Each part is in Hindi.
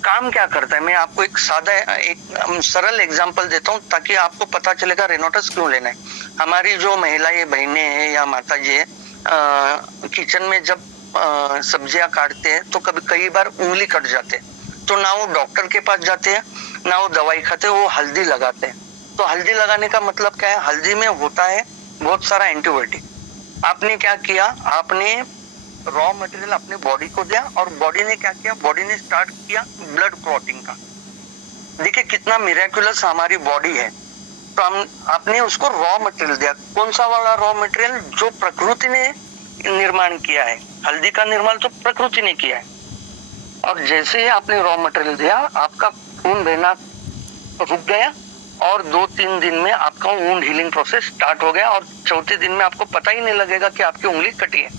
काम क्या करता है, मैं आपको एक सरल एग्जांपल देता हूँ ताकि आपको पता चलेगा रेनोटस क्यों लेना है। हमारी जो महिलाएं बहनें हैं या माता जी है, किचन में जब सब्जियां काटते हैं तो कई बार उंगली कट जाते हैं, तो ना वो डॉक्टर के पास जाते हैं ना वो दवाई खाते हैं, वो हल्दी लगाते हैं। तो हल्दी लगाने का मतलब क्या है, हल्दी में होता है बहुत सारा एंटीबायोटिक। आपने क्या किया, आपने रॉ मटेरियल अपने बॉडी को दिया और बॉडी ने क्या किया, बॉडी ने स्टार्ट किया ब्लड क्लॉटिंग का। देखिए कितना मिरेकुलस हमारी बॉडी है। तो आपने उसको रॉ मटेरियल दिया। कौन सा वाला रॉ मटेरियल, जो प्रकृति ने निर्माण किया है। हल्दी का निर्माण तो प्रकृति ने किया है। और जैसे ही आपने रॉ मटेरियल दिया, आपका खून बहना रुक गया और 2-3 दिन में आपका वुंड हीलिंग प्रोसेस स्टार्ट हो गया और चौथे दिन में आपको पता ही नहीं लगेगा कि आपकी उंगली कटी है।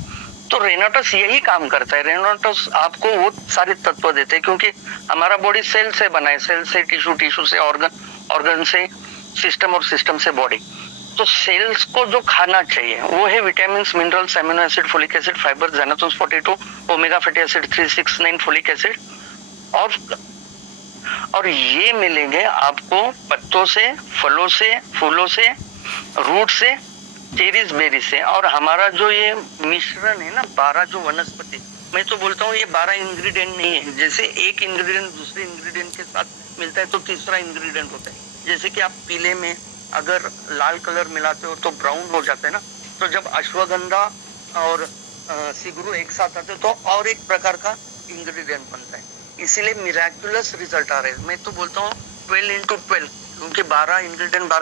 तो रेनोटस यही काम करता है। रेनोटस आपको वो सारे तत्व देते हैं, क्योंकि हमारा बॉडी सेल से बना है, सेल से टिश्यू, टिश्यू से ऑर्गन से सिस्टम और सिस्टम से बॉडी। तो सेल्स को जो खाना चाहिए वो है vitamin, minerals, amino acid, folic acid, fibre, xanthones 42, omega fatty acid 369, folic acid, और ये मिलेंगे आपको पत्तों से, फलों से, फूलों से, रूट से, चेरीज, बेरी से। और हमारा जो ये मिश्रण है ना, 12 जो वनस्पति, मैं तो बोलता हूँ ये 12 इंग्रेडिएंट नहीं है। जैसे एक इंग्रेडिएंट दूसरे इंग्रेडिएंट के साथ मिलता है तो तीसरा इंग्रेडिएंट होता है। जैसे कि आप पीले में अगर लाल कलर मिलाते हो तो ब्राउन हो जाता है ना, तो जब अश्वगंधा और सिगरू एक साथ आते तो और एक प्रकार का इंग्रेडिएंट बनता है। इसीलिए मिराक्युलस रिजल्ट आ रहे हैं। मैं तो बोलता हूँ 12 into 12, क्योंकि 12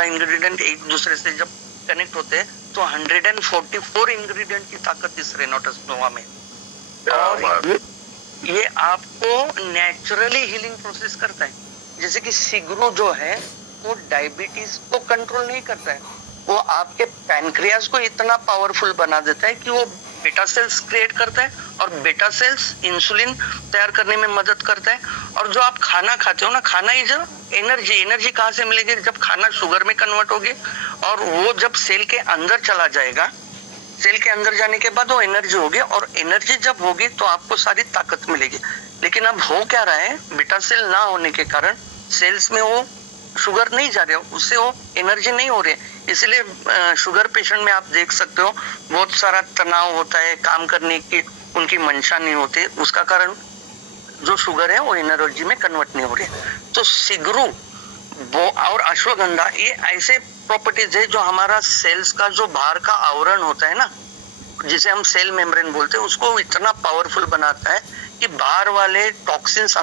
इंग्रेडिएंट एक दूसरे से जब कनेक्ट होते हैं तो 144 इंग्रेडिएंट की ताकत इस रेनोटस नोवा में। और ये आपको नेचुरली हीलिंग प्रोसेस करता है। जैसे कि सिगरू जो है वो डायबिटीज को कंट्रोल नहीं करता है, वो आपके पैनक्रियाज को इतना पावरफुल बना देता है कि वो बेटा सेल्स क्रिएट करता है और बेटा सेल्स इंसुलिन तैयार करने में मदद करता है। और जो आप खाना खाते हो ना, खाना ही जो एनर्जी कहाँ से मिलेगी, जब खाना शुगर में कन्वर्ट होगी और वो जब सेल के अंदर चला जाएगा, सेल के अंदर जाने के बाद वो एनर्जी होगी, और एनर्जी जब होगी तो आपको सारी ताकत मिलेगी। लेकिन अब हो क्या रहा है, बेटा सेल ना होने के कारण सेल्स में वो शुगर नहीं जा रही है, उससे वो एनर्जी नहीं हो रही है। इसलिए शुगर पेशेंट में आप देख सकते हो बहुत सारा तनाव होता है, काम करने की उनकी मंशा नहीं होती। उसका कारण जो शुगर है वो एनर्जी में कन्वर्ट नहीं हो रही है। तो सिगरू वो और अश्वगंधा, ये ऐसे प्रॉपर्टीज है जो हमारा सेल्स का जो बाहर का आवरण होता है ना, जिसे हम सेल मेम्ब्रेन बोलते हैं, उसको इतना पावरफुल बनाता है कि बाहर वाले टॉक्सिन्स